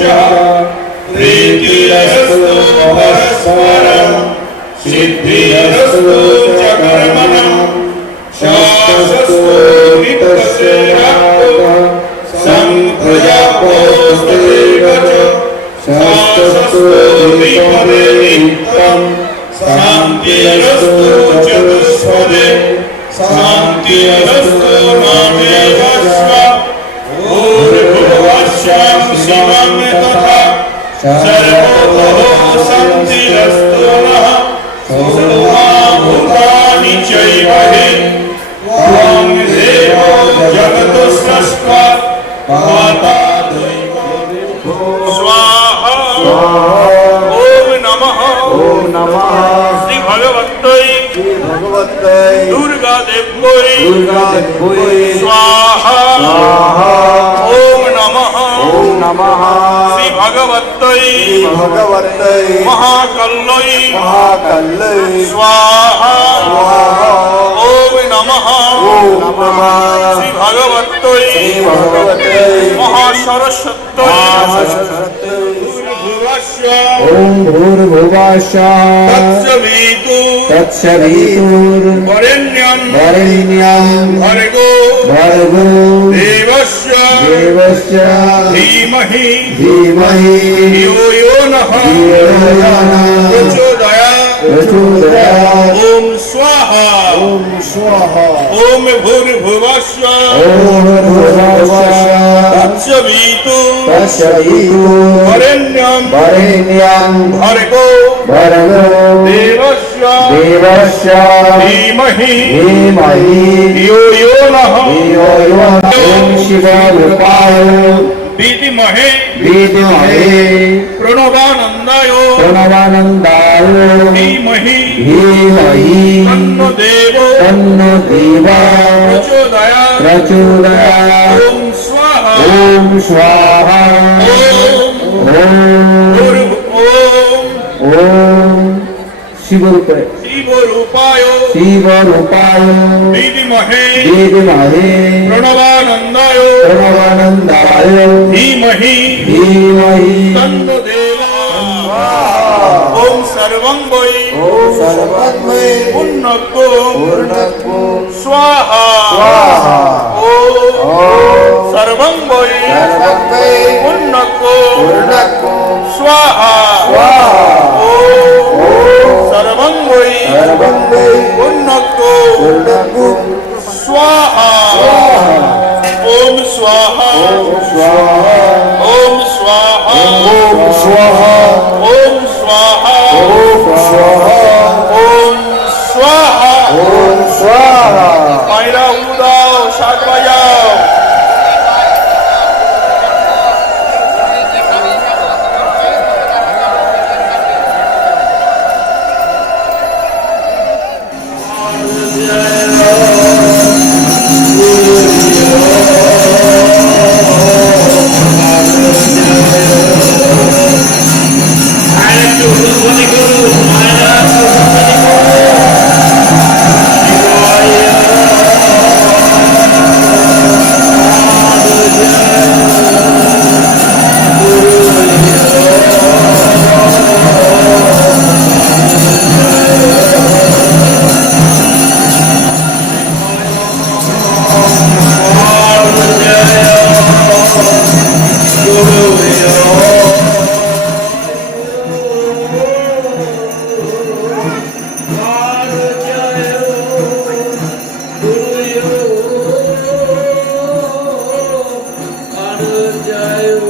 च प्रीतिरस्तु परस्परं सिद्धिरस्तु च कर्मणां शाश्वतो नित्यस्य संप्रजापोस्तदेव च शाश्वतो विपदे नित्यं शान्तिरस्तु चतुष्पदे शान्तिरस्तु नामेवस्व भूर्भुवस्वं शिवं तथा सर्वतो शान्तिरस्तु नः सर्वभूतानि चैव हि त्वं देवो जगतो स्रष्टा माता स्वाहा ओम नमः श्री भगवत्यै दुर्गा देव्यै स्वाहा ओम नमः श्री भगवत्यै महाकल्यै स्वाहा ओम नमः श्री भगवत्यै महासरस्वत्यै ओम भूर्भुवस्सुः तत्सवितुर्वरेण्यं भर्गो देवस्य धीमहि धियो यो नः प्रचोदयात् ओम स्वाहा ओम भूर्भुवस्सुः तत्सवितुर्वरेण्यं भर्गो देवस्य धीमहि धियो यो नः शिवाय विद्महे प्रणवानन्दाय धीमहि तन्नो देवो प्रचोदयात् ओम स्वाहा ओम शिवरूपाय विद्महे प्रणवानन्दाय धीमहि तन्नो देवो ओम सर्वं वै पूर्णको स्वाहा ओम सर्वं वै पूर्णको स्वाहा सर्वं वै पूर्णको स्वाहा ओम स्वाहा ओम स्वाहा ओम स्वाहा ओम स्वाहा ओम स्वाहा पायरा उदाव सात बजाओ Jai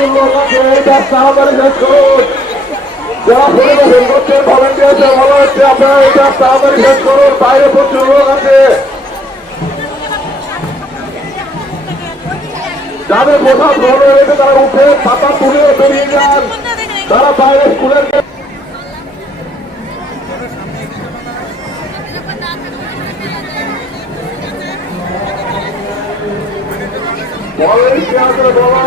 প্রচুর লোক আছে, এটা তাড়াতাড়ি শেষ করুন। যারা পরিবেশন করছেন ভলেন্টিয়ারকে বলা হচ্ছে আপনারা এটা তাড়াতাড়ি শেষ করুন, বাইরে প্রচুর লোক আছে। যাদের বসা ধরে রয়েছে তারা উঠে পাতা তুলে বেরিয়ে যান, তারা বাইরে স্কুলের বলেন কি আসলে বলা